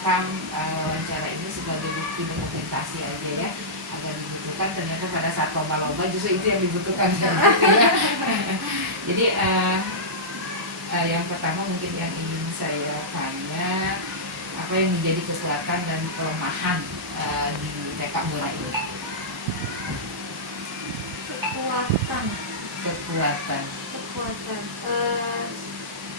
merekam wawancara ini sebagai bukti dokumentasi aja ya, agar dibutuhkan. Ternyata pada saat lomba-lomba justru itu yang dibutuhkan ya. Jadi yang pertama mungkin yang ingin saya tanya, apa yang menjadi kekuatan dan kelemahan di TK Bona ini?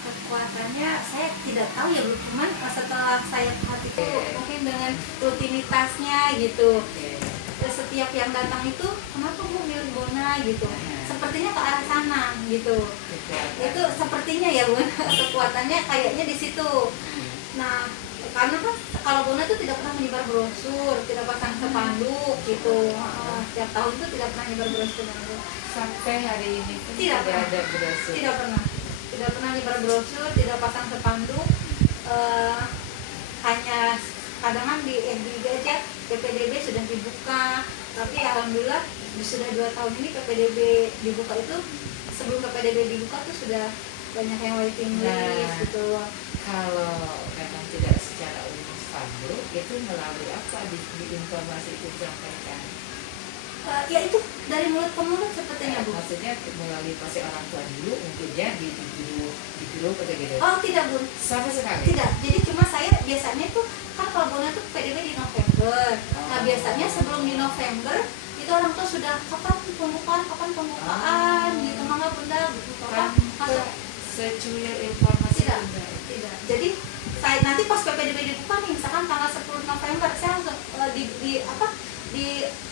Kekuatannya saya tidak tahu ya Bu, cuman setelah saya perhatikan mungkin dengan rutinitasnya gitu, setiap yang datang itu kenapa Bu milih Bona gitu, sepertinya ke arah sana gitu, itu sepertinya ya Bu. Kekuatannya kayaknya di situ. Nah, karena kan kalau Bona itu tidak pernah menyebar brosur, tidak pasang spanduk gitu. Setiap tahun itu tidak pernah menyebar brosur. Sampai hari ini pun tidak ada brosur. Tidak pernah menyebar brosur, tidak pasang spanduk. Hanya kadang di FB aja PPDB sudah dibuka, tapi alhamdulillah sudah 2 tahun ini PPDB dibuka itu, sebelum PPDB dibuka tuh sudah banyak yang waiting list gitu. Kalau memang tidak secara umum spanduk, itu melalui apa di informasi itu disampaikan? Ya itu dari mulut ke mulut sepertinya Bu. Maksudnya melalui pasti orang tua dulu, mungkin ya di grup atau gitu? Oh tidak Bu, sama sekali? tidak, jadi cuma saya biasanya tuh kan kalau Bona tuh PDB di November. Nah biasanya sebelum di November itu orang tua sudah kapan pembukaan gitu, mangga Bunda gitu, kapan masuk. Secuil informasi tidak. Jadi saya nanti pas PPDB dibuka nih, misalkan tanggal 10 November saya langsung di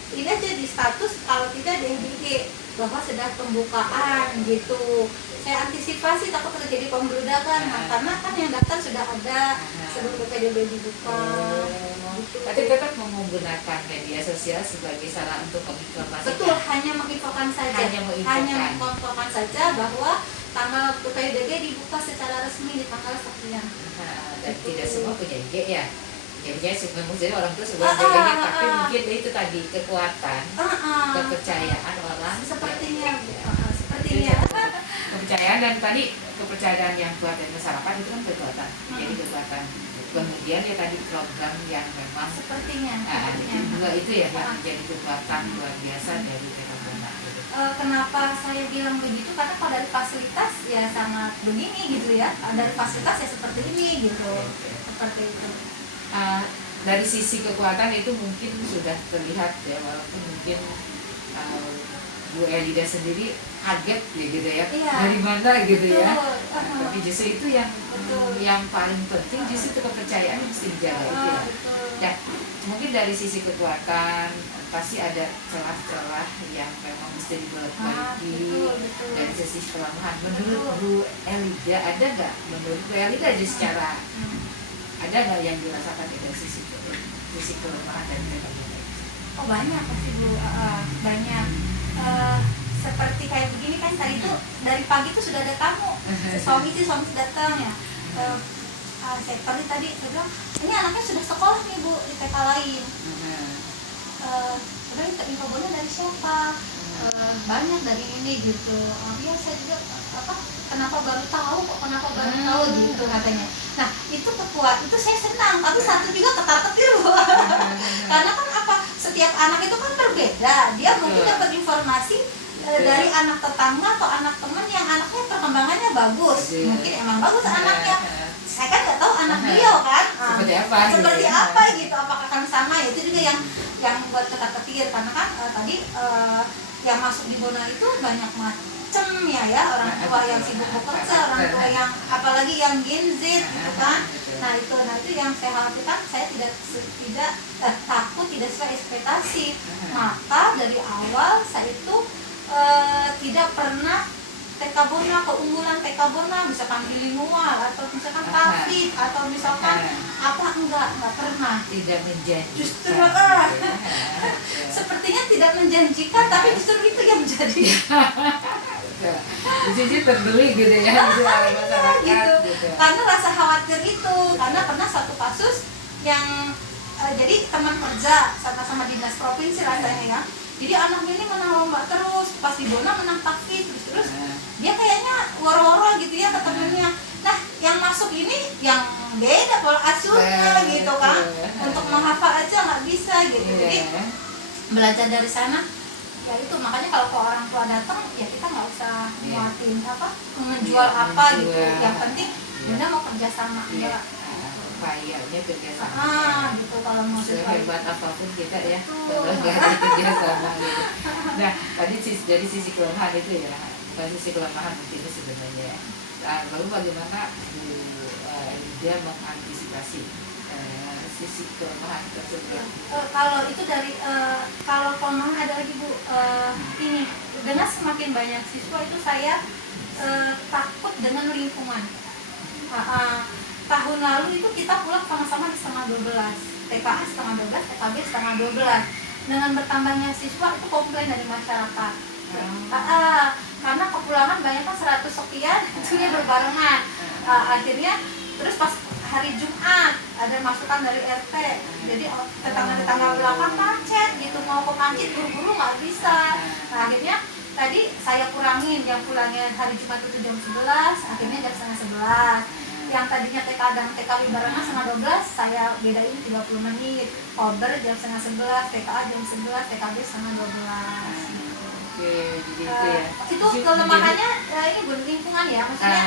ini aja di status, kalau tidak di FB bahwa sedang pembukaan gitu. Saya antisipasi takut terjadi pembludakan, karena kan yang daftar sudah ada sebelum PPDB dibuka. Gitu. Tapi tetap menggunakan media sosial sebagai sarana untuk menginformasikan. Betul, hanya menginfokan saja. Hanya menginfokan saja bahwa tanggal PPDB dibuka secara resmi di tanggal sekian. Dan tidak semua punya IG ya. Jadinya maksudnya orang tua sebuah jaganya, tapi mungkin itu tadi kekuatan, kepercayaan orang. Sepertinya. Kepercayaan, dan tadi kepercayaan yang kuat dari masyarakat itu kan kekuatan. Jadi kekuatan. Kemudian ya tadi program yang memang sepertinya. Dua itu ya yang menjadi kekuatan luar biasa dari TK Bona. Kenapa saya bilang begitu? Karena kalau dari fasilitas ya sangat begini gitu ya. Dari fasilitas ya seperti ini gitu. Seperti itu. Dari sisi kekuatan itu mungkin sudah terlihat ya, walaupun mungkin Bu Elida sendiri kaget ya gitu ya, dari mana gitu ya. Tapi justru itu yang paling penting, justru itu kepercayaan yang mesti dijaga itu ya. Ya, mungkin dari sisi kekuatan pasti ada celah-celah yang memang mesti diperbaiki. Dari sisi kelemahan, menurut Bu Elida ada nggak? Menurut Bu Elida aja secara ada nggak yang dirasakan dari sisi kelemahan dan kekuatan? Oh banyak pasti Bu, banyak. Seperti kayak begini kan, tadi tuh dari pagi tuh sudah ada tamu, suami datang ya. Seperti tadi saya bilang, ini anaknya sudah sekolah nih Bu di TK lain. Udah info Bona dari siapa? Banyak dari ini gitu. Iya saya juga kenapa baru tahu gitu katanya. Nah itu itu saya senang, tapi satu juga ketar-ketir Bu. Karena kan setiap anak itu kan berbeda, dia mungkin dapat informasi dari anak tetangga atau anak teman yang anaknya perkembangannya bagus, mungkin emang bagus anaknya. Saya kan nggak tahu anak beliau kan seperti apa gitu, apakah akan sama ya, itu juga yang buat ketar-ketir. Karena kan tadi yang masuk di Bona itu banyak macam ya, orang tua yang sibuk bekerja, orang tua yang apalagi yang Gen Z gitu kan. Nah itu yang saya khawatirkan, saya tidak takut tidak sesuai ekspektasi. Maka dari awal saya itu tidak pernah TK Bona, keunggulan TK Bona misalkan bilingual atau misalkan tafid atau misalkan enggak pernah. Tidak menjanjikan. Justru sepertinya tidak menjanjikan, tapi justru itu yang jadi. Jadi terbeli gitu ya, gitu. Karena rasa khawatir itu, karena pernah satu kasus yang jadi teman kerja sama-sama dinas provinsi rasanya ya. Jadi anaknya ini menang lomba terus, pas di Bona menang tafid terus dia kayaknya woro-woro gitu ya ke temennya. Nah yang masuk ini yang beda pola asuhnya gitu kan. Jadi belajar dari sana ya itu, makanya kalau ke orang tua datang ya kita nggak usah muatin menjual apa gitu, yang penting bunda mau kerja sama ya, upayanya kerja sama gitu kalau mau sehebat apapun kita ya kalau nggak ada kerja sama gitu. Nah tadi dari sisi kelemahan itu ya, bukan sisi kelemahan mungkin itu sebenarnya. Nah, lalu bagaimana Bu Elida mengantisipasi sisi kelemahan tersebut? Kalau itu dari kalau kelemahan ada lagi Bu, ini dengan semakin banyak siswa itu saya takut dengan lingkungan. Tahun lalu itu kita pulang sama-sama di setengah 12, TKA setengah 12, TKB setengah 12. Dengan bertambahnya siswa itu komplain dari masyarakat. Karena kepulangan banyak kan 100 sekian, itu dia berbarengan. Akhirnya terus pas hari Jumat ada masukan dari RT, jadi tetangga-tetangga belakang macet gitu, mau ke masjid buru-buru nggak bisa. Nah, akhirnya tadi saya kurangin yang pulangnya hari Jumat itu jam 11, akhirnya jam setengah 11. Yang tadinya TK dan TKB barengan setengah 12, saya bedain 30 menit. Kober jam setengah 11, TKA jam 11, TKB setengah 12. Oke, jadi itu ya. Itu kelemahannya ini Bu, lingkungan ya maksudnya?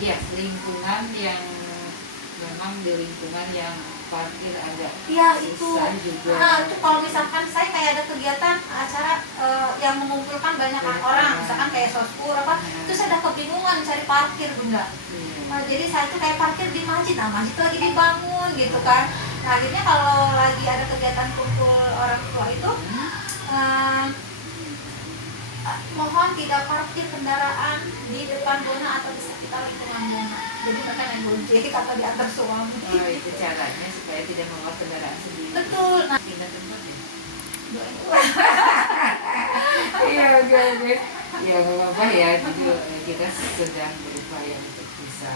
Iya, lingkungan yang memang di lingkungan yang parkir agak susah juga. Itu kalau misalkan saya kayak ada kegiatan acara yang mengumpulkan banyak orang, misalkan kayak sospur itu saya udah kebingungan cari parkir Bunda. Jadi saya tuh kayak parkir di masjid, masjid lagi dibangun gitu kan. Nah, akhirnya kalau lagi ada kegiatan kumpul orang tua itu mohon tidak parkir kendaraan di depan Bona atau di sekitar lingkungan Bona. Jadi mereka naik Gojek atau diantar suami. Itu caranya supaya tidak membawa kendaraan sendiri. Betul. Nah, pindah tempat ya. Iya, oke. Ya nggak apa-apa ya. Jadi kita sedang berupaya untuk bisa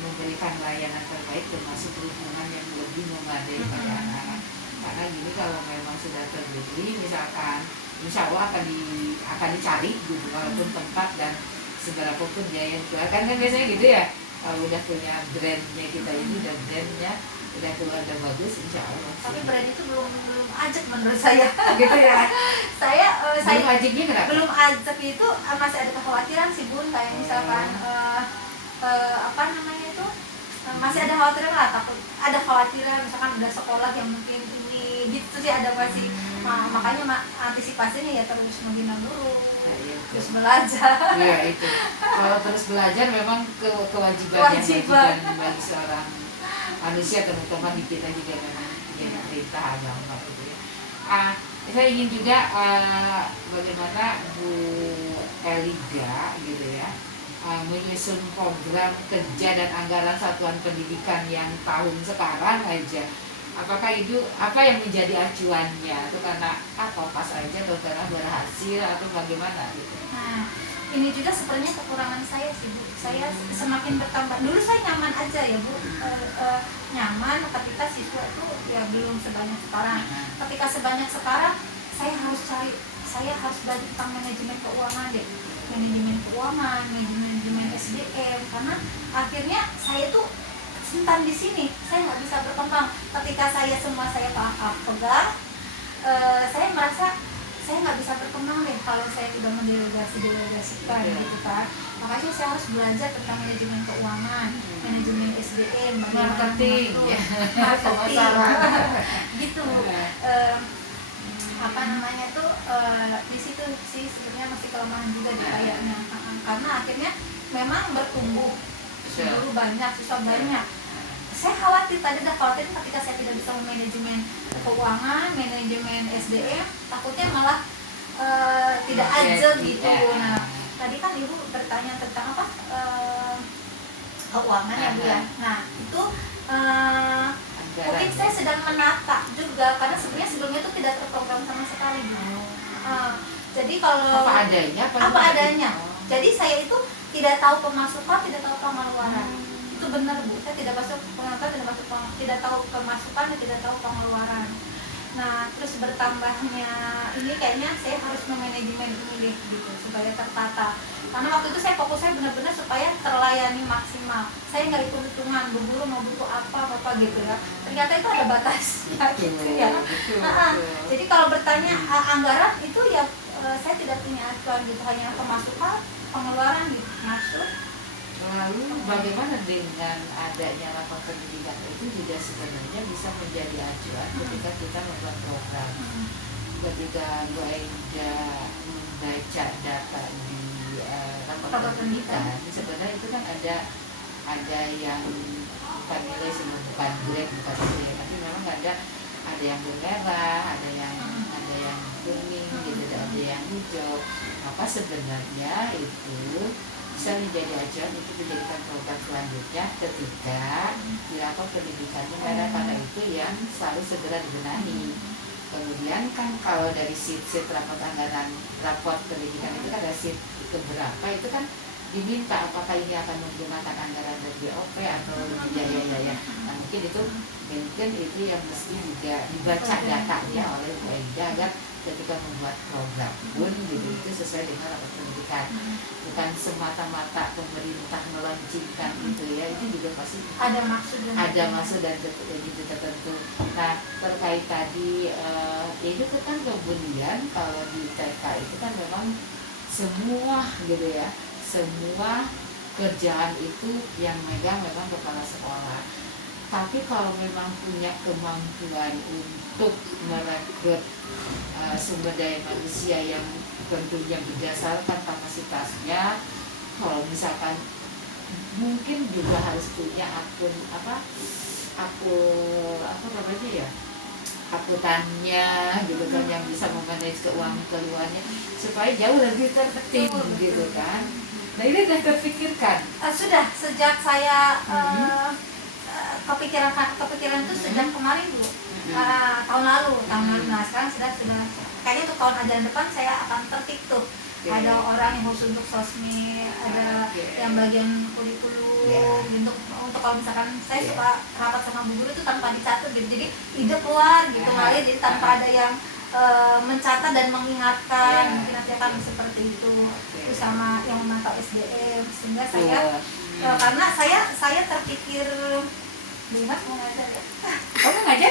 memberikan layanan terbaik termasuk lingkungan yang lebih memadai pada anak-anak. Karena gini, kalau memang sudah terbukti misalkan insya Allah akan dicari gitu, walaupun tempat dan seberapa pun biaya yang keluar kan biasanya gitu ya. Kalau udah punya brandnya kita ini dan brandnya udah keluar dan bagus, insya Allah. Tapi brand itu belum ajak menurut saya. Gitu ya. saya belum ajaknya kenapa? Belum ajak itu masih ada kekhawatiran sih Bun, kayak misalkan apa namanya itu masih ada khawatiran lah, takut ada khawatiran misalkan udah sekolah yang mungkin ini gitu sih ada masih. Makanya antisipasinya ya terus membina guru, terus belajar. Iya itu. Kalau terus belajar memang kewajiban bagi seorang manusia, terutama di kita juga memang jadi perintah agama gitu ya. Saya ingin juga bagaimana Bu Elida gitu ya menyusun program kerja dan anggaran satuan pendidikan yang tahun sekarang aja. Apakah itu apa yang menjadi acuannya? Itu karena pas aja atau karena berhasil atau bagaimana gitu? Nah, ini juga sebenarnya kekurangan saya sih Bu. Saya semakin bertambah. Dulu saya nyaman aja ya Bu, nyaman ketika siswa itu ya belum sebanyak sekarang. Ketika sebanyak sekarang, saya harus belajar tentang manajemen keuangan deh, manajemen SDM, karena akhirnya saya tuh sentan di sini, saya nggak bisa berkembang. Ketika saya pegang, saya merasa saya nggak bisa berkembang deh kalau saya tidak mendelegasikan gitu kan. Makanya saya harus belajar tentang manajemen keuangan, manajemen SDM, marketing gitu. Apa namanya tuh di situ sih sebenarnya masih kelemahan juga di kayaknya, karena akhirnya memang bertumbuh guru banyak, siswa banyak. Saya khawatir, ketika saya tidak bisa manajemen keuangan, manajemen SDM, takutnya malah tidak aja gitu. Nah, tadi kan Ibu bertanya tentang apa keuangan ya Bu ya. Nah itu mungkin saya sedang menata juga, karena sebenarnya sebelumnya itu tidak terprogram sama sekali Bu. Jadi kalau apa adanya. Jadi saya itu tidak tahu pemasukan, tidak tahu pengeluaran. Itu benar Bu, saya tidak tahu pemasukan dan tidak tahu pengeluaran. Nah, terus bertambahnya ini kayaknya saya harus memanajemen ini deh gitu supaya tertata. Karena waktu itu saya fokusnya benar-benar supaya terlayani maksimal. Saya nggak hitung-hitungan bu guru mau butuh apa gitu ya. Ternyata itu ada batasnya gitu ya. Jadi kalau bertanya anggaran itu ya saya tidak punya acuan gitu, hanya pemasukan, pengeluaran gitu maksud. Lalu bagaimana dengan adanya lapor pendidikan itu juga sebenarnya bisa menjadi acuan ketika kita membuat program. Ketika Bu Aida membaca data di lapor pendidikan, sebenarnya itu kan ada yang bukan nilai sebelum bukan grade bukan itu ya, tapi memang ada yang bermerah, ada yang kuning gitu, ada yang hijau. Maka sebenarnya itu bisa menjadi acuan untuk dijadikan program selanjutnya ketika di lapor pendidikannya merah, karena itu yang selalu segera dibenahi. Kemudian kan kalau dari sheet rapor anggaran rapor pendidikan itu kan ada sheet keberapa itu kan diminta apakah ini akan menggunakan anggaran dari BOP atau ya. Nah mungkin itu yang mesti juga dibaca datanya oleh Bu Aida agar ketika membuat program pun gitu itu sesuai dengan rapor pendidikan, bukan semata-mata pemerintah melaunchingkan gitu ya, itu juga pasti Ada maksud dan gitu tertentu. Nah terkait tadi itu kan kemudian kalau di TK itu kan memang semua gitu ya, semua kerjaan itu yang megang memang kepala sekolah. Tapi kalau memang punya kemampuan untuk merekrut sumber daya manusia yang tentunya berdasarkan kapasitasnya, kalau misalkan mungkin juga harus punya akun namanya ya, akuntannya gitu kan, yang bisa memanage keuangannya supaya jauh lebih tertib gitu kan. Nah ini sudah terpikirkan? Sudah sejak saya kepikiran itu sejak kemarin Bu, tahun lalu. Nah sekarang sudah kayaknya untuk tahun ajaran depan saya akan tertib tuh. Ada orang yang khusus untuk sosmed, ada yang bagian kurikulum, untuk kalau misalkan saya suka rapat sama bu guru itu tanpa dicatat gitu, jadi ide keluar gitu ngalir, jadi tanpa ada yang mencatat dan mengingatkan. Mungkin nanti akan seperti itu. Terus sama yang memantau SDM, sehingga saya karena saya terpikir, Mas mau ngajar ya? Kamu ngajar?